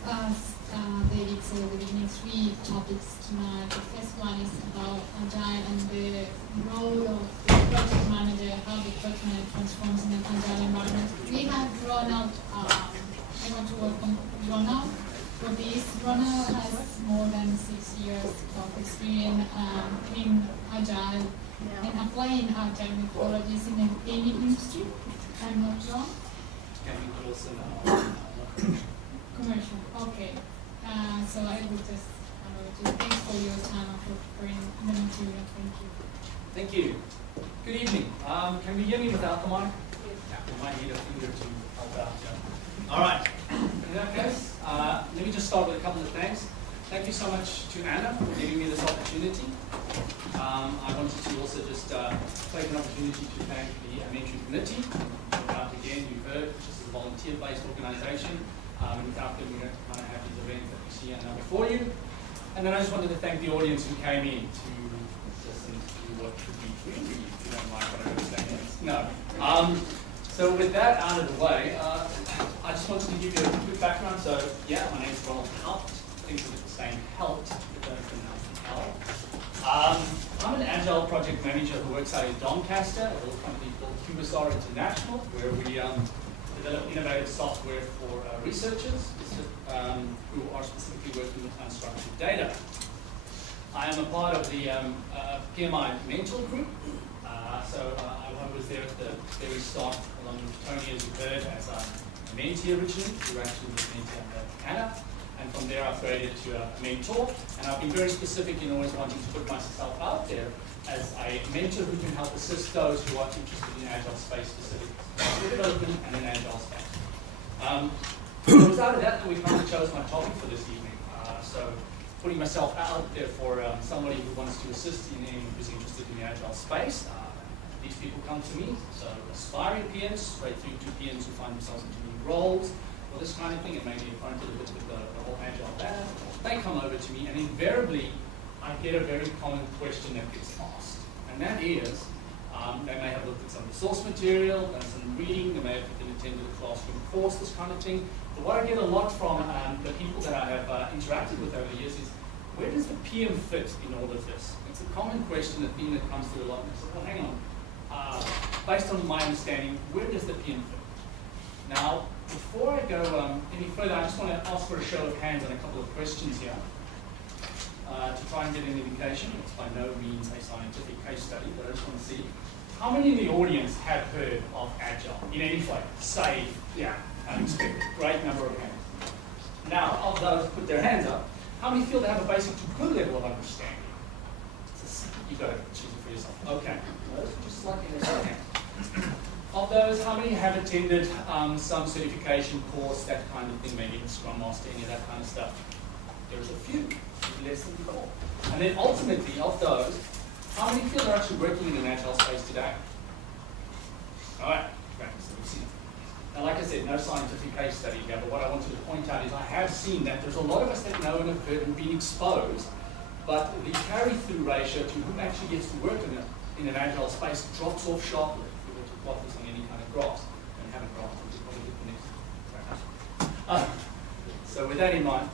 David said at the beginning, 3 topics tonight. The first one is about Agile and the role of the project manager, how the project manager transforms in an Agile environment. We have Ronald. I want to welcome Ronald for this. Ronald has more than 6 years of experience in Agile and applying Agile methodologies in the gaming industry. I'm not wrong? Gaming, but also commercial. Okay. So I would just thanks for your time and for preparing the material. Thank you. Thank you. Good evening. Can we hear me without the mic? Yeah. We might need a finger to help out. Yeah. All right. In that case, let me just start with a couple of thanks. Thank you so much to Anna for giving me this opportunity. I wanted to also just take an opportunity to thank the Mentoring Committee. Again, you've heard, this is a volunteer-based organisation. Without them, we don't kind of have these events that we see now before you. And then I just wanted to thank the audience who came in to listen to what should be free, if you don't mind what I'm saying. No. So with that out of the way, I just wanted to give you a quick background. So yeah, my name is Ronald Haupt. Things are the same, Haupt, but don't pronounce the L. I'm an Agile project manager who works out in Doncaster, a little company called QSR International, where we develop innovative software for researchers who are specifically working with unstructured data. I am a part of the PMI mentor group. So I was there at the very start, along with Tony, as you heard, as a mentee originally. We were actually the mentee under Anna. And from there, I've graded to a mentor. And I've been very specific in always wanting to put myself out there as a mentor who can help assist those who are interested in Agile space, specific development and in Agile space. It was out of that we kind of chose my topic for this evening. So putting myself out there for somebody who wants to assist in anyone who's interested in the Agile space. These people come to me, so aspiring PMs, straight through to PMs who find themselves into new roles, or this kind of thing, and maybe acquainted a bit with the whole Agile banner. They come over to me, and invariably, I get a very common question that gets asked, and that is, they may have looked at some of the source material, done some reading, they may have attended a classroom course, this kind of thing. But what I get a lot from the people that I have interacted with over the years is, where does the PM fit in all of this? It's a common question, a theme that comes through a lot. And I said, well, hang on. Based on my understanding, where does the PM fit? Now, before I go any further, I just want to ask for a show of hands on a couple of questions here to try and get an indication. It's by no means a scientific case study, but I just want to see how many in the audience have heard of Agile in any flavor. Say, yeah, unexpected. Great number of hands. Now, of those who put their hands up, how many feel they have a basic to good level of understanding? You've got to choose it for yourself. Okay. Those are just slightly less hands. Of those, how many have attended some certification course, that kind of thing, maybe Scrum Master, any of that kind of stuff? There's a few, less than before. And then ultimately, of those, how many feel they're actually working in an Agile space today? All right, great, so we've seen it. Now, like I said, no scientific case study here, but what I wanted to point out is I have seen that there's a lot of us that know and have heard and been exposed, but the carry-through ratio to who actually gets to work in an Agile space drops off sharply. If we were to plot this on any kind of graphs, and haven't graphs, we could probably get the next. So with that in mind,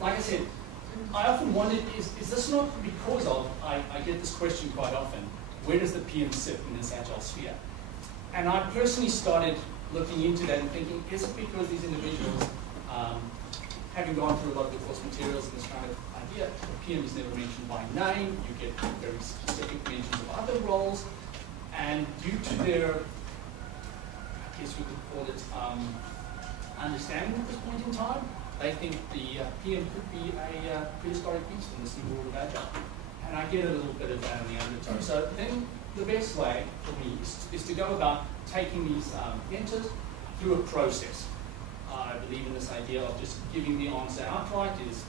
like I said, I often wondered, is this not because of, I get this question quite often, where does the PM sit in this Agile sphere? And I personally started looking into that and thinking, is it because these individuals, having gone through a lot of the course materials and this kind of idea, the PM is never mentioned by name, you get very specific mentions of other roles, and due to their, I guess we could call it, understanding at this point in time, they think the PM could be a prehistoric beast in this new world of Agile. And I get a little bit of that in the undertow. So then the best way for me is to go about taking these mentors through a process. I believe in this idea of just giving the answer outright is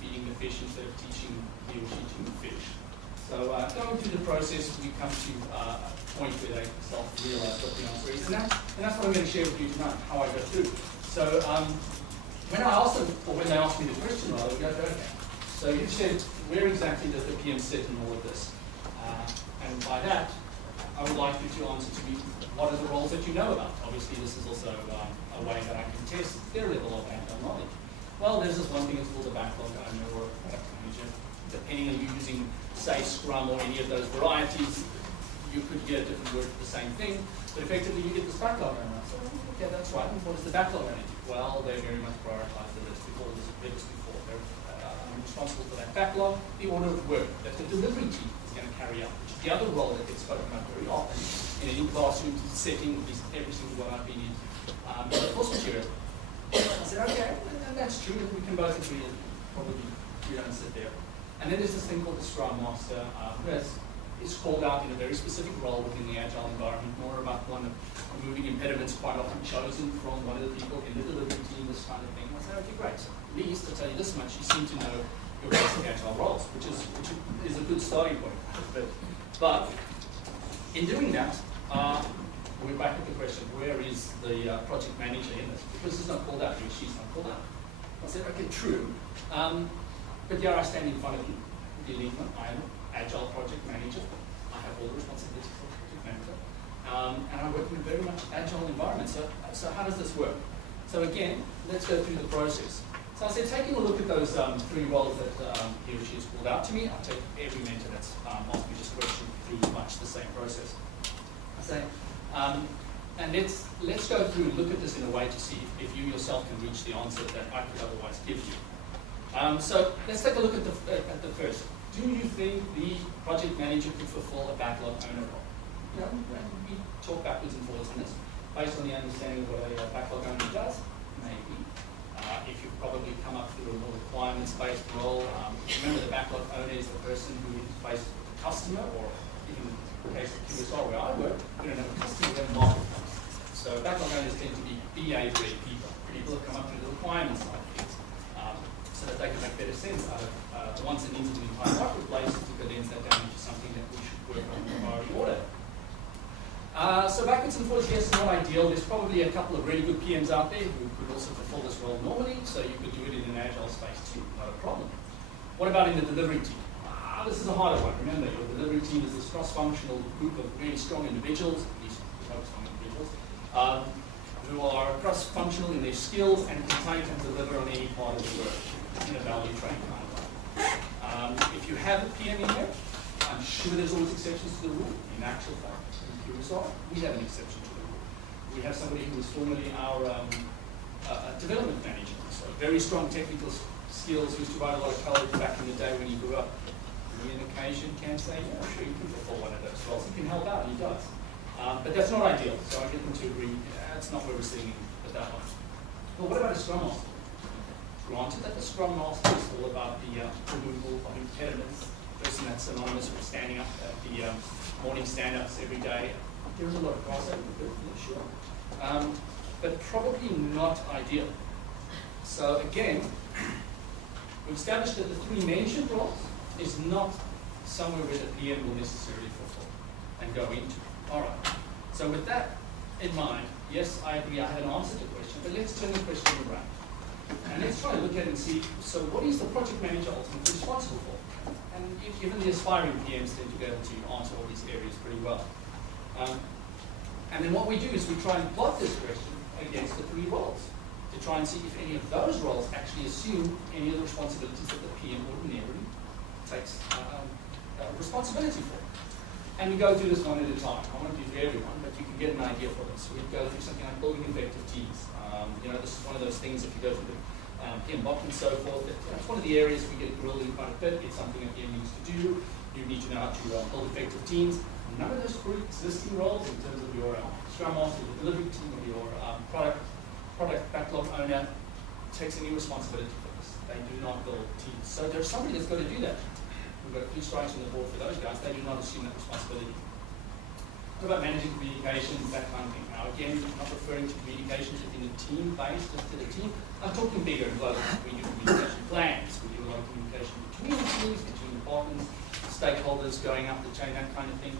feeding the fish instead of teaching he or she to fish. So going through the process, we come to a point where they start to realize what the answer is. And that's what I'm going to share with you tonight, how I go through. So when I asked them, or when they asked me the question, rather, we go, okay. So you said, where exactly does the PM sit in all of this? And by that, I would like you to answer to me, what are the roles that you know about? Obviously, this is also a way that I can test their level of Agile knowledge. Well, there's this one thing that's called a backlog owner or a product manager. Depending on you using, say, Scrum or any of those varieties, you could get a different word for the same thing, but effectively you get this backlog owner. So, okay, that's right. And what is the backlog owner? Well, they very much prioritize the list. We've all read this before. They're responsible for that backlog, the order of work that the delivery team is going to carry out, which is the other role that gets spoken about very often in an in-classroom setting, at least every single one I've been in the course material. I said, okay, and that's true. We can both agree that probably we don't sit there. And then there's this thing called the Scrum Master, who is called out in a very specific role within the Agile environment, more about one of removing impediments, quite often chosen from one of the people in the delivery team, this kind of thing. I said, okay, great. So at least, to tell you this much, you seem to know your basic Agile roles, which is a good starting point. But in doing that, we're back at the question, where is the project manager in this? Because it's not called out, she's not called out. I said, okay, true. But here I stand in front of you, dealing with, I am an Agile project manager. I have all the responsibilities for project manager. And I work in a very much Agile environment. So how does this work? So again, let's go through the process. So I said, taking a look at those three roles that he or she has pulled out to me, I'll take every mentor that's asked me this question through much the same process. I say, and let's go through and look at this in a way to see if you yourself can reach the answer that I could otherwise give you. So let's take a look at the first. Do you think the project manager could fulfill a backlog owner role? You know, we talk backwards and forwards on this. Based on the understanding of what a backlog owner does, maybe. If you've probably come up through a more requirements-based role, remember the backlog owner is the person who interfaces with the customer, or even in the case of QSR where I work, we don't have a customer, we have a marketplace. So backlog owners tend to be BA-ready people who have come up through the requirements side of things, so that they can make better sense out of the ones that need to be in the entire marketplace to condense that down into something that we should work on in a priority order. So backwards and forwards, yes, not ideal. There's probably a couple of really good PMs out there who could also fulfill this role normally, so you could do it in an Agile space too, not a problem. What about in the delivery team? This is a harder one. Remember, your delivery team is this cross-functional group of really strong individuals, at least strong individuals, who are cross-functional in their skills and can take and deliver on any part of the work in a value train kind of way. If you have a PM in there, I'm sure there's always exceptions to the rule. In actual fact, we have an exception to the rule. We have somebody who was formerly our development manager, so very strong technical skills, used to write a lot of code back in the day when he grew up. We on occasion can say, yeah, sure, you can fulfill one of those roles. He can help out, and he does. But that's not ideal, so I get them to agree, that's not where we're sitting with that one. Well, what about a Scrum Master? Granted that the Scrum Master is all about the removal of impediments, the person that's synonymous with standing up at the morning stand-ups every day. There's a lot of crossover, sure. But probably not ideal. So again, we've established that the three mentioned roles is not somewhere where the PM will necessarily fulfill and go into. All right. So with that in mind, yes, I agree, I had an answer to the question, but let's turn the question around. And let's try to look at it and see, so what is the project manager ultimately responsible for? And even the aspiring PMs tend to be able to answer all these areas pretty well. And then what we do is we try and plot this question against the three roles to try and see if any of those roles actually assume any of the responsibilities that the PM ordinarily takes responsibility for. And we go through this one at a time. I won't do it for everyone, but you can get an idea for this. We go through something like building effective teams. This is one of those things, if you go through the PM bot and so forth, that's one of the areas we get grilled in quite a bit. It's something that PM needs to do. You need to know how to build effective teams. None of those pre-existing roles in terms of your Scrum Master, your delivery team, or your product backlog owner takes any responsibility for this. They do not build teams. So there's somebody that's got to do that. We've got a few strikes on the board for those guys. They do not assume that responsibility. What about managing communications, that kind of thing? Now again, I'm not referring to communications within a team based, just to the team. I'm talking bigger and global. We do communication plans. We do a lot of communication between the teams, between departments, stakeholders going up the chain, that kind of thing.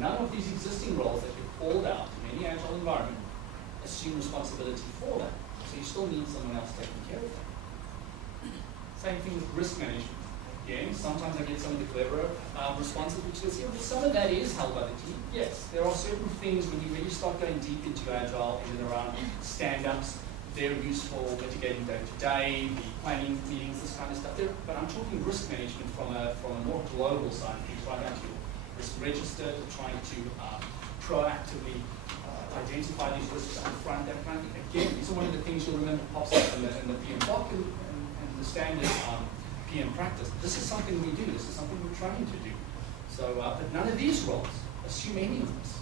None of these existing roles that you've called out in any Agile environment assume responsibility for that. So you still need someone else taking care of that. Same thing with risk management. Again, sometimes I get some of the cleverer responses, which says, yeah, but some of that is held by the team. Yes, there are certain things when you really start going deep into Agile in and around stand-ups, they're useful, mitigating day-to-day, the planning meetings, this kind of stuff. But I'm talking risk management from a more global side of things, right down to risk register, trying to proactively identify these risks up front, that kind of thing. Again, these are one of the things you'll remember pops up in the PM doc and the standard PM practice. This is something we do. This is something we're trying to do. So, but none of these roles assume any of this.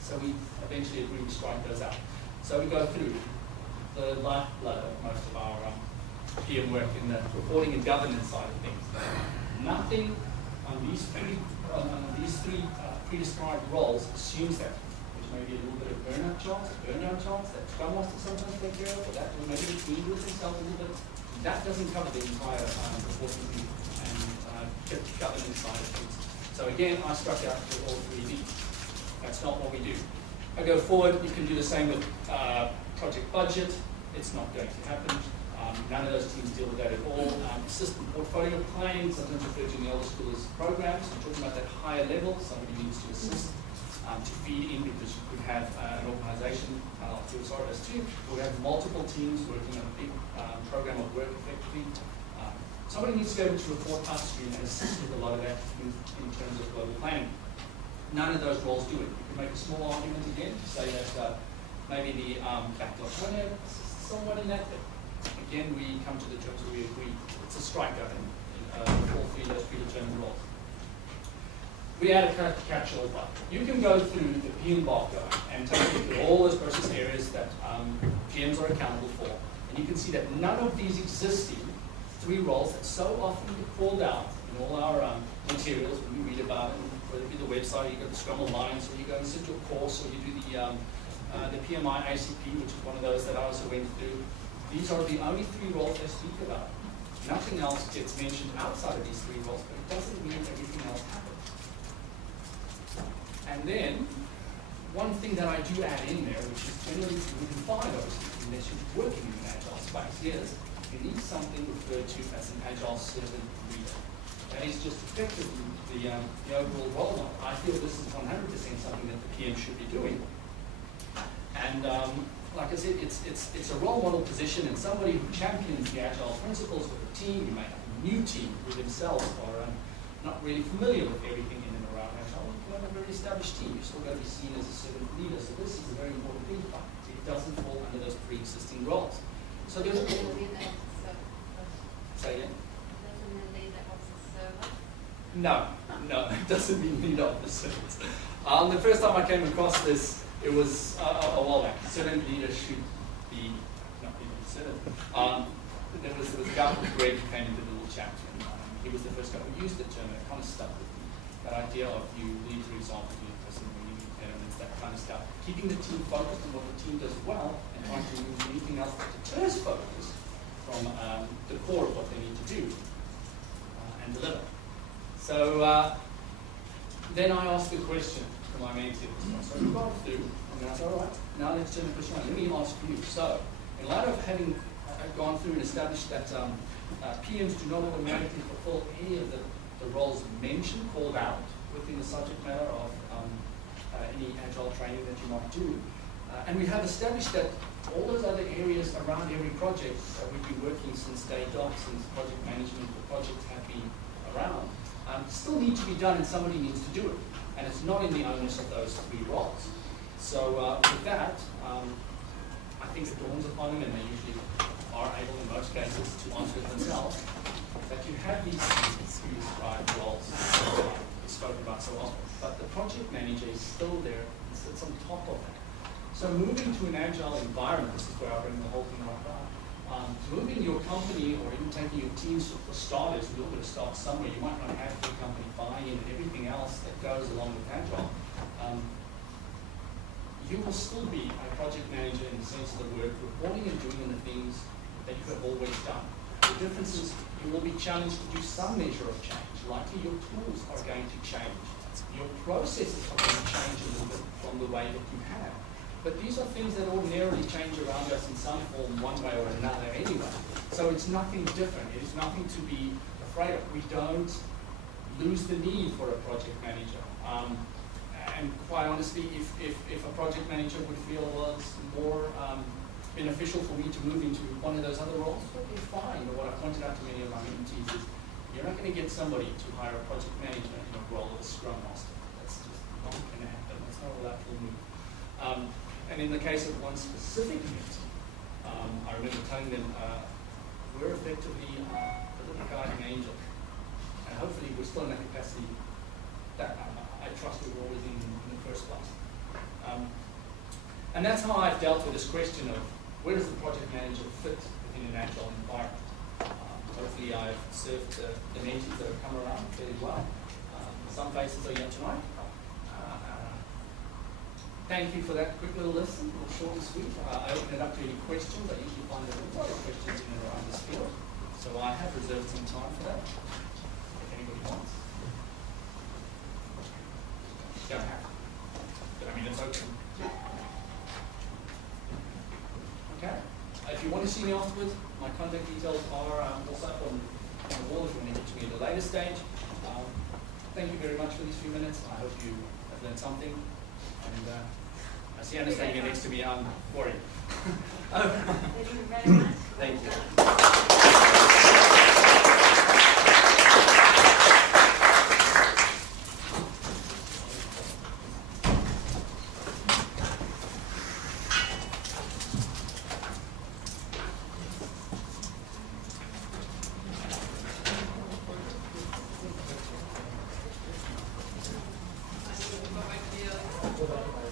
So we eventually agree to strike those out. So we go through the lifeblood of most of our PM work in the reporting and governance side of things. Nothing on these three pre-described roles assumes that. Which may be a little bit of burnout charts that Scrum Masters sometimes take care of, or that, or maybe the team does themselves a little bit. That doesn't cover the entire reporting and governance side of things. So again, I struck out for all three of these. That's not what we do. I go forward, you can do the same with project budget. It's not going to happen. None of those teams deal with that at all. System portfolio planning, sometimes referred to in the older school as programs. I'm talking about that higher level. Somebody needs to assist to feed in, because you could have an organization, as two, who have multiple teams working on a big program of work effectively. Somebody needs to be able to report upstream and assist with a lot of that in terms of global planning. None of those roles do it. You can make a small argument again to say that maybe the backlog owner is somewhat in that. Again, we come to the terms where we agree it's a strikeout in all three of those predetermined roles. We add a catch-all button. You can go through the PM block and take a look at all those process areas that PMs are accountable for, and you can see that none of these existing three roles that so often get called out in all our materials when we read about it, whether it be the website, you go to Scrum Alliance, or you go and sit your course, or you do the PMI ICP, which is one of those that I also went through. These are the only three roles they speak about. Nothing else gets mentioned outside of these three roles, but it doesn't mean everything else happens. And then, one thing that I do add in there, which is generally you can find, obviously, unless you're working in an Agile space, is you need something referred to as an Agile servant leader. That is just effectively the overall role model. I feel this is 100% something that the PM should be doing. And like I said, it's a role model position, and somebody who champions the Agile principles with a team. You may have a new team who themselves are not really familiar with everything in and around Agile. You have a very established team. You're still going to be seen as a servant leader. So this is a very important thing. It doesn't fall under those pre-existing roles. So there's a say again? No, it doesn't mean lead of the servants. The first time I came across this, it was a while back. Servant leader should be not lead of the servant. There was a guy called Greg who came into the little chapter, and he was the first guy who used the term, and it kind of stuck with me. That idea of you lead through example, you lead person, you lead elements, that kind of stuff. Keeping the team focused on what the team does well, and trying to remove anything else that deters focus from the core of what they need to do and deliver. So then I asked the question to my mentee. So we've gone through, and I said, all right, now let's turn the question around. Let me ask you. So, in light of having gone through and established that PMs do not automatically fulfill any of the roles mentioned, called out within the subject matter of any Agile training that you might do, and we have established that all those other areas around every project that we've been working since day dot, since project management, the projects have been around, still need to be done, and somebody needs to do it. And it's not in the onus of those three roles. So with that, I think it dawns upon them, and they usually are able in most cases to answer it themselves, that you have these prescribed roles spoken about so often. But the project manager is still there and sits on top of that. So moving to an Agile environment, this is where I bring the whole thing right down. Moving your company, or even taking your teams for starters, we're going to start somewhere. You might not have the company buy-in and everything else that goes along with Agile. You will still be a project manager in the sense of the word, reporting and doing the things that you have always done. The difference is you will be challenged to do some measure of change. Likely your tools are going to change. Your processes are going to change a little bit from the way that you have. But these are things that ordinarily change around us in some form, one way or another anyway. So it's nothing different. It is nothing to be afraid of. We don't lose the need for a project manager. And quite honestly, if a project manager would feel, well, it's more beneficial for me to move into one of those other roles, totally fine. But what I pointed out to many of my mentees is you're not going to get somebody to hire a project manager in a role of a scrum master. That's just not going to happen. That's not a lateral move. And in the case of one specific mentee, I remember telling them, we're effectively a little guiding angel. And hopefully we're still in that capacity that I trust we were always in the first place. And that's how I've dealt with this question of where does the project manager fit within an agile environment. Hopefully I've served the mentees that have come around fairly well. Some faces are here tonight. Thank you for that quick little lesson, a little short and sweet. I open it up to any questions. I usually find there are a lot of questions in and around this field. So I have reserved some time for that, if anybody wants. Don't have to, but I mean, it's open. Okay. If you want to see me afterwards, my contact details are also up on the wall if you want to get to me at a later stage. Thank you very much for these few minutes. I hope you have learned something. And I see Anna standing next to me. I'm worried. Thank you very much. Thank you. Thank you.